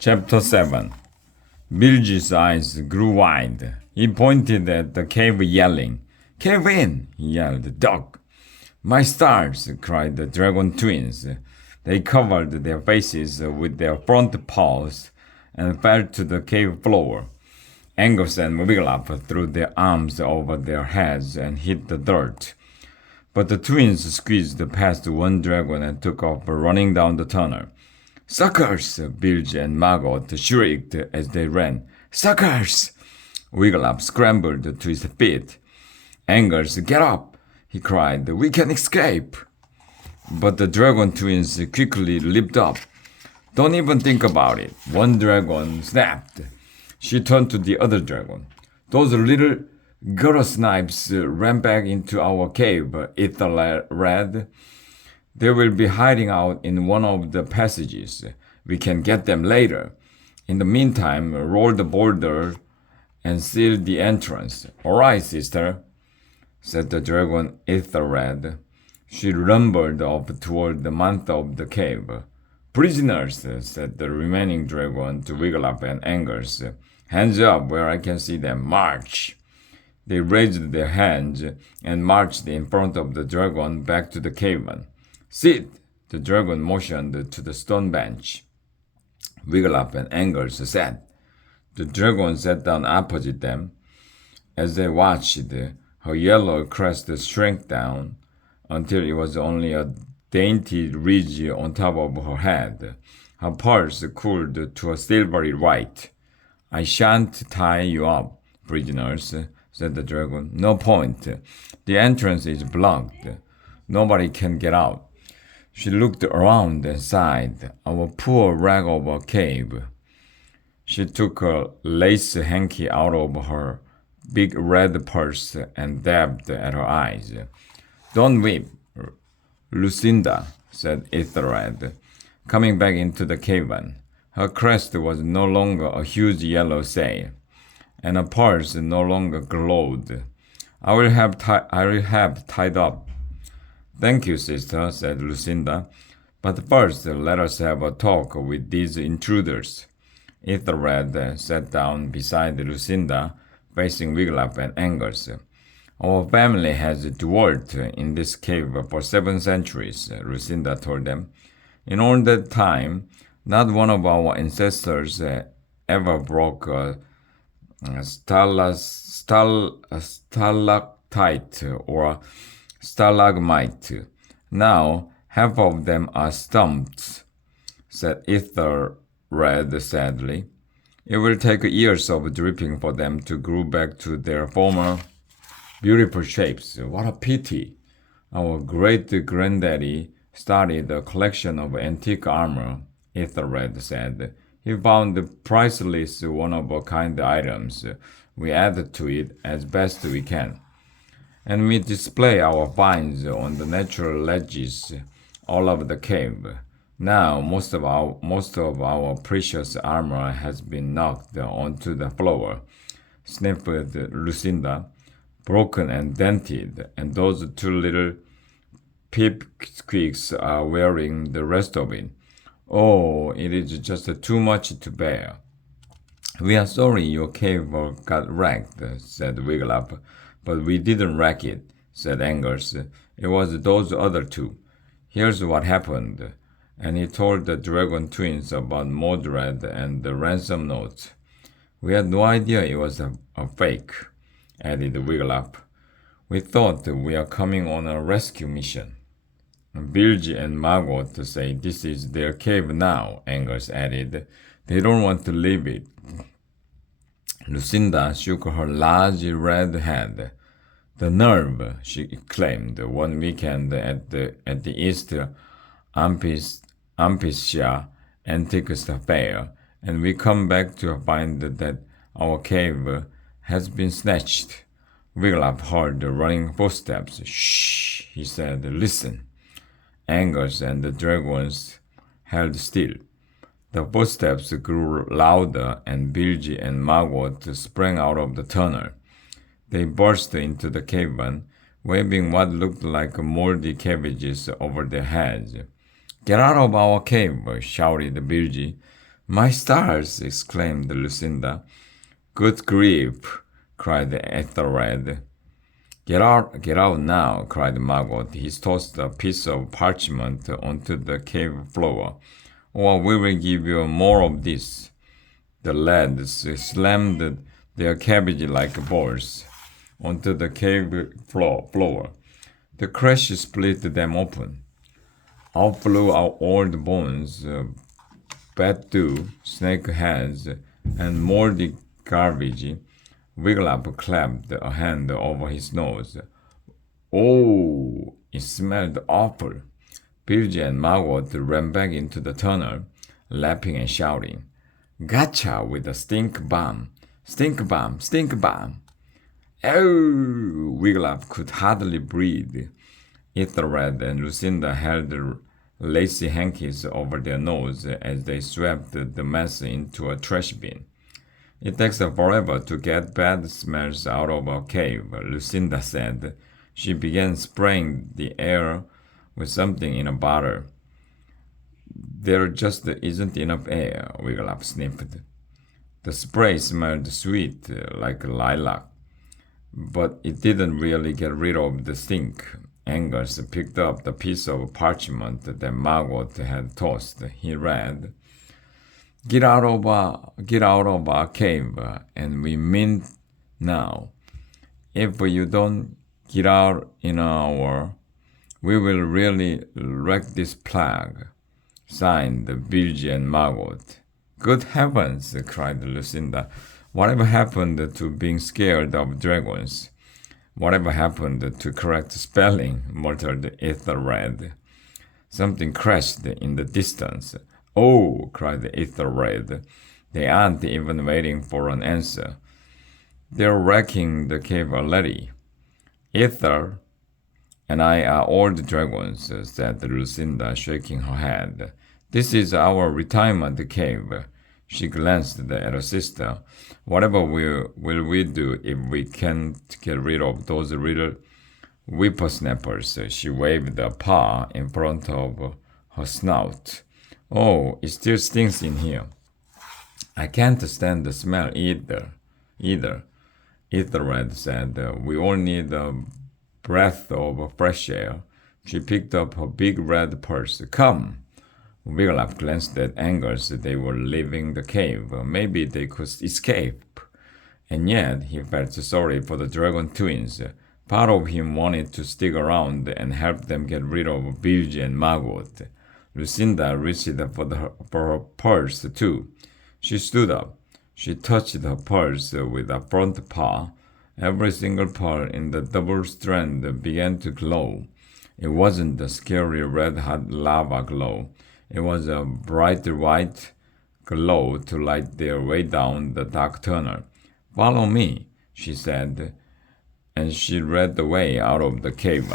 Chapter 7. Bilge's eyes grew wide. He pointed at the cave, yelling, "Cave in!" he yelled. "Dog!" "My stars!" cried the dragon twins. They covered their faces with their front paws and fell to the cave floor. Angus and Wiglaf threw their arms over their heads and hit the dirt. But the twins squeezed past one dragon and took off running down the tunnel. "Suckers!" Bilge and Margot shrieked as they ran. "Suckers!" Wiglaf scrambled to his feet. "Angus, get up!" he cried. "We can escape!" But the dragon twins quickly leaped up. "Don't even think about it," one dragon snapped. She turned to the other dragon. "Those little gutter snipes ran back into our cave," Ethelred. "They will be hiding out in one of the passages. We can get them later. In the meantime, roll the boulder and seal the entrance." "All right, sister," said the dragon Ethelred. She rumbled up toward the mouth of the cave. "Prisoners," said the remaining dragon to Wiglaf and Angus. "Hands up where I can see them. March!" They raised their hands and marched in front of the dragon back to the cavern. "Sit!" The dragon motioned to the stone bench. Wiglaf and Angus sat. The dragon sat down opposite them. As they watched, her yellow crest shrank down until it was only a dainty ridge on top of her head. Her pulse cooled to a silvery white. "I shan't tie you up, prisoners," said the dragon. "No point. The entrance is blocked. Nobody can get out." She looked around and sighed. "Our poor rag of a cave." She took a lace hanky out of her big red purse and dabbed at her eyes. "Don't weep, Lucinda," said Ethelred, coming back into the cavern. Her crest was no longer a huge yellow sail, and her pulse no longer glowed. I will have tied up." "Thank you, sister," said Lucinda. "But first, let us have a talk with these intruders." Ethelred sat down beside Lucinda, facing Wiglaf and Angus. "Our family has dwelt in this cave for 7 centuries, Lucinda told them. "In all that time, not one of our ancestors ever broke a stalactite or stalagmite. Now, half of them are stumps," said Ethelred sadly. "It will take years of dripping for them to grow back to their former beautiful shapes. What a pity. Our great-granddaddy started a collection of antique armor," Ethelred said. "He found priceless one-of-a-kind items. We add to it as best we can. And we display our finds on the natural ledges all over the cave. Now, most of our precious armor has been knocked onto the floor," sniffed Lucinda. "Broken and dented, and those 2 little pipsqueaks are wearing the rest of it. Oh, it is just too much to bear." "We are sorry your cave got wrecked," said Wiglaf. "But we didn't wreck it," said Angus. "It was those other 2. Here's what happened." And he told the dragon twins about Mordred and the ransom note. "We had no idea it was a fake," added Wiglaf. "We thought we are coming on a rescue mission." "Bilge and Margot say this is their cave now," Angus added. "They don't want to leave it." Lucinda shook her large red head. "The nerve!" she exclaimed one weekend at the East Amphisia Antiques Fair, and we come back to find that our cave has been snatched. Wiglaf heard running footsteps. "Shh," he said. "Listen." Angus and the dragons held still. The footsteps grew louder, and Bilge and Margot sprang out of the tunnel. They burst into the cavern, waving what looked like moldy cabbages over their heads. "Get out of our cave," shouted Bilge. My stars! Exclaimed Lucinda. Good grief! Cried Ethelred. Get out now! Cried Margot. He tossed a piece of parchment onto the cave floor. Or we will give you more of this. The lads slammed their cabbage like balls onto the cave floor. The crash split them open. Out flew our old bones, bat dew, snake heads, and moldy garbage. Wiglaf clapped a hand over his nose. Oh, it smelled awful. Bilge and Margot ran back into the tunnel, laughing and shouting. Gotcha with a stink bomb! Stink bomb! Stink bomb! Oh! Wiglaf could hardly breathe. Ethelred and Lucinda held lacy hankies over their nose as they swept the mess into a trash bin. It takes forever to get bad smells out of a cave, Lucinda said. She began spraying the air with something in a bottle. There just isn't enough air, Wiglaf sniffed. The spray smelled sweet, like lilac, but it didn't really get rid of the stink. Angus picked up the piece of parchment that Margot had tossed. He read, Get out of our cave, and we mean now. If you don't get out in an hour, we will really wreck this plague. Signed, Bilge and Margot. Good heavens, cried Lucinda. Whatever happened to being scared of dragons? Whatever happened to correct spelling? Muttered Ethelred. Something crashed in the distance. Oh, cried Ethelred. They aren't even waiting for an answer. They're wrecking the cave already. Ether and I are old dragons, said Lucinda, shaking her head. This is our retirement cave. She glanced at her sister. Whatever will we do if we can't get rid of those little whippersnappers? She waved a paw in front of her snout. Oh, it still stinks in here. I can't stand the smell either. Ethelred said. We all need a breath of fresh air. She picked up her big red purse. Come. Wiglaf glanced at Angus. They were leaving the cave. Maybe they could escape. And yet, he felt sorry for the dragon twins. Part of him wanted to stick around and help them get rid of Bilge and Margot. Lucinda reached for her purse, too. She stood up. She touched her purse with a front paw. Every single pearl in the double strand began to glow. It wasn't the scary red-hot lava glow. It was a bright white glow to light their way down the dark tunnel. Follow me, she said, and she led the way out of the cave.